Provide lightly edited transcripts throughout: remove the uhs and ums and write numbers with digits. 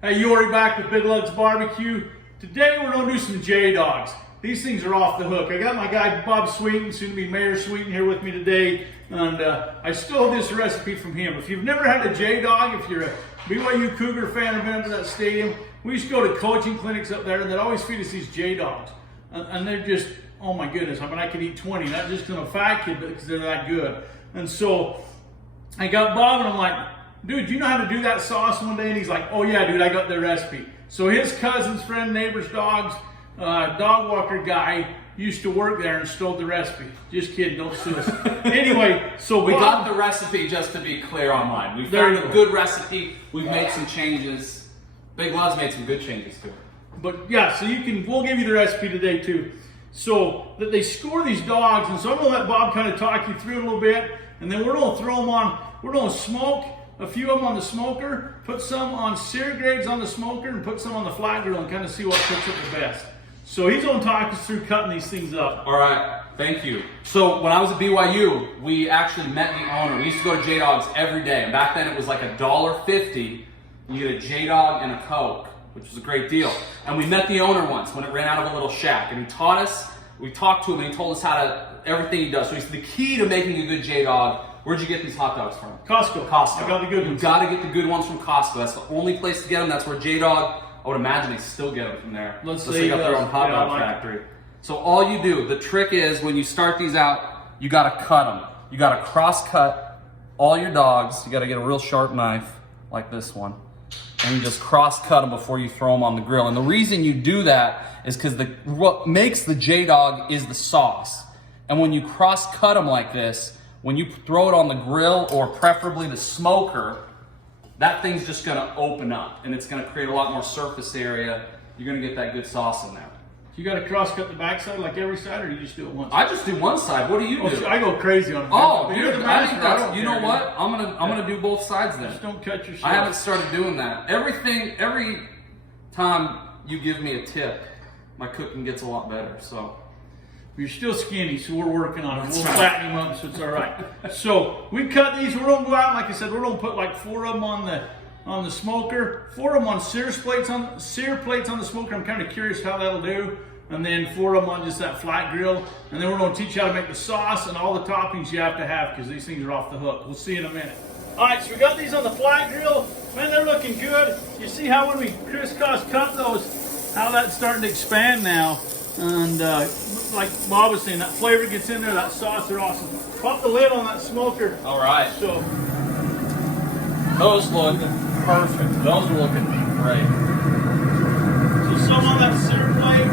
Hey, Yori back with Big Lugs Barbecue. Today we're gonna do some Jdawgs. These things are off the hook. I got my guy Bob Sweeten, soon to be Mayor Sweeten, here with me today, and I stole this recipe from him. If you've never had a Jdawg, if you're a BYU Cougar fan or been to that stadium, we used to go to coaching clinics up there, and they'd always feed us these Jdawgs, and they're just, oh my goodness. I mean, I could eat 20, not just because I'm a fat kid, but because they're that good. And so I got Bob, and I'm like, dude, you know how to do that sauce one day? And he's like, oh yeah, dude, I got the recipe. So his cousin's friend, neighbor's dog walker guy used to work there and stole the recipe. Just kidding, don't sue us. Anyway, so we got the recipe, just to be clear online. We found a good recipe. We've made some changes. Big Lugs made some good changes to it. But yeah, so we'll give you the recipe today too. So that they score these dogs, and so I'm gonna let Bob kind of talk you through it a little bit, and then we're gonna throw them on, we're gonna smoke a few of them on the smoker, put some on sear grades on the smoker, and put some on the flat grill and kind of see what cooks it the best. So he's gonna talk us through cutting these things up. All right, thank you. So when I was at BYU, we actually met the owner. We used to go to Jdawgs every day, and back then it was like $1.50. You get a Jdawg and a Coke, which was a great deal. And we met the owner once when it ran out of a little shack, and he taught us, we talked to him, and he told us everything he does. So he's the key to making a good Jdawg. Where'd you get these hot dogs from? Costco. Costco. I got the good ones. You got to get the good ones from Costco. That's the only place to get them. That's where Jdawg, I would imagine they still get them from there. Let's say they got their own hot dog factory. So all you do, the trick is when you start these out, you got to cut them. You got to cross cut all your dogs. You got to get a real sharp knife like this one, and you just cross cut them before you throw them on the grill. And the reason you do that is because what makes the Jdawg is the sauce. And when you cross cut them like this, when you throw it on the grill, or preferably the smoker, that thing's just gonna open up and it's gonna create a lot more surface area. You're gonna get that good sauce in there. You got to cross cut the backside like every side, or you just do it once? I just do one side. What do you do? I go crazy on it. Oh, you're the I think master. you know what? I'm gonna do both sides then. Just don't cut yourself. I haven't started doing that. Every time you give me a tip, my cooking gets a lot better. So. You're still skinny, so we're working on it. We'll fatten him up, so it's all right. So we cut these. We're gonna go out, like I said, we're gonna put like 4 of them on the smoker, 4 of them on sear plates on the smoker. I'm kind of curious how that'll do, and then 4 of them on just that flat grill. And then we're gonna teach you how to make the sauce and all the toppings you have to have, because these things are off the hook. We'll see in a minute. All right, so we got these on the flat grill. Man, they're looking good. You see how when we crisscross cut those, how that's starting to expand now. And like Bob was saying, that flavor gets in there, that sauce are awesome. Pop the lid on that smoker. All right. So those look perfect. Those are looking great. So some on that sear plate.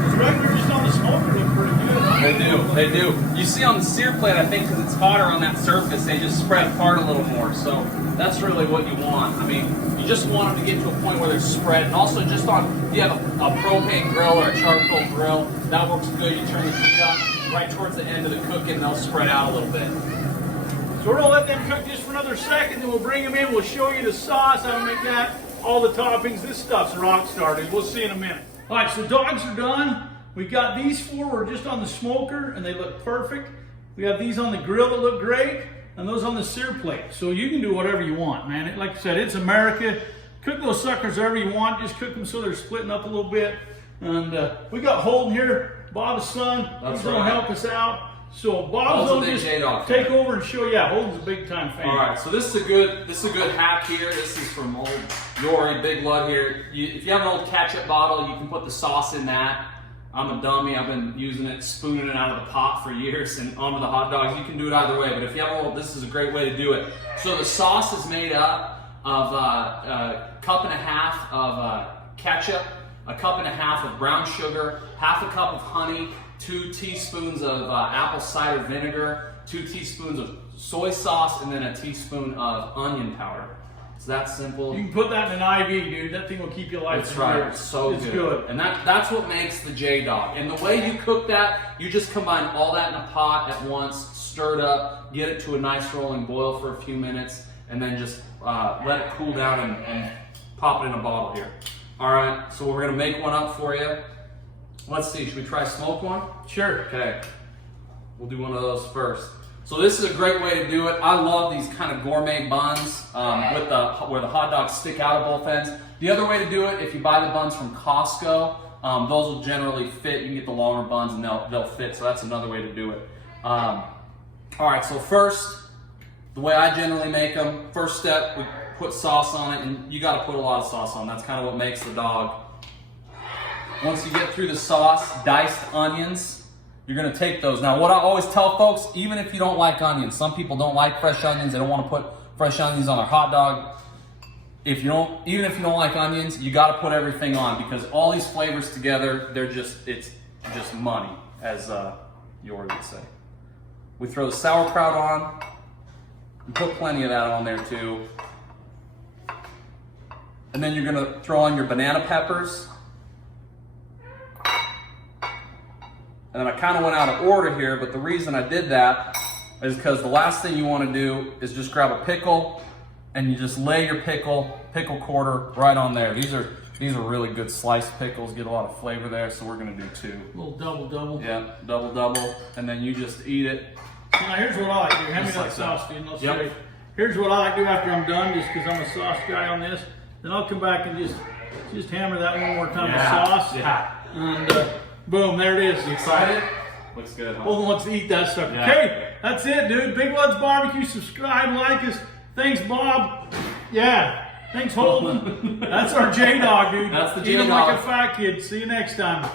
Those regular just on the smoker look pretty good. They do. You see on the sear plate, I think because it's hotter on that surface, they just spread apart a little more. So that's really what you want. I mean, you just want them to get to a point where they're spread. And also just if you have a propane grill or a charcoal grill, that works good. You turn the heat up right towards the end of the cooking, they'll spread out a little bit. So we're gonna let them cook just for another second, then we'll bring them in. We'll show you the sauce, how to make that, all the toppings. This stuff's rock star, dude. We'll see in a minute. All right, so dogs are done. We got these 4 were just on the smoker, and they look perfect. We have these on the grill that look great, and those on the sear plate. So you can do whatever you want, man. Like I said, it's America. Cook those suckers however you want. Just cook them so they're splitting up a little bit. And we got Holden here, Bob's son. He's gonna help us out. So Bob's gonna just take over and show you. Yeah, Holden's a big time fan. All right, so this is a good hack here. This is from old Yori, Big Lug here. If you have an old ketchup bottle, you can put the sauce in that. I'm a dummy. I've been using it, spooning it out of the pot for years and onto the hot dogs. You can do it either way, but if you have a this is a great way to do it. So the sauce is made up of a cup and a half of ketchup, a cup and a half of brown sugar, half a cup of honey, 2 teaspoons of apple cider vinegar, 2 teaspoons of soy sauce, and then a teaspoon of onion powder. It's that simple. You can put that in an IV, dude. That thing will keep you alive. That's right. It's so good. And that's what makes the Jdawg. And the way you cook that, you just combine all that in a pot at once, stir it up, get it to a nice rolling boil for a few minutes, and then just let it cool down and pop it in a bottle here. All right, so we're gonna make one up for you. Let's see, should we try smoke one? Sure. Okay, we'll do one of those first. So this is a great way to do it. I love these kind of gourmet buns with where the hot dogs stick out of both ends. The other way to do it, if you buy the buns from Costco, those will generally fit. You can get the longer buns and they'll fit. So that's another way to do it. All right, so first, the way I generally make them, first step, we put sauce on it, and you got to put a lot of sauce on. That's kind of what makes the dog. Once you get through the sauce, diced onions. You're gonna take those. Now, what I always tell folks, even if you don't like onions, some people don't like fresh onions, they don't wanna put fresh onions on their hot dog. Even if you don't like onions, you gotta put everything on because all these flavors together, it's just money, as Yori would say. We throw the sauerkraut on, and put plenty of that on there too. And then you're gonna throw on your banana peppers. And then I kind of went out of order here, but the reason I did that is because the last thing you want to do is just grab a pickle and you just lay your pickle quarter right on there. These are really good sliced pickles, get a lot of flavor there, so we're gonna do 2. A little double. Yeah, double, and then you just eat it. Now here's what I like to do. Hand me that sauce, dude. Let's see. Here's what I like to do after I'm done, just because I'm a sauce guy on this. Then I'll come back and just hammer that one more time with sauce. Yeah. And boom, there it is. You excited? Looks good, huh? Well, let's eat that stuff. Yeah. Okay, that's it, dude. Big Love's Barbecue. Subscribe, like us. Thanks, Bob. Yeah. Thanks, Holden. That's our Jdawg, dude. That's the Eat 'em Jdawg. like a fat kid. See you next time.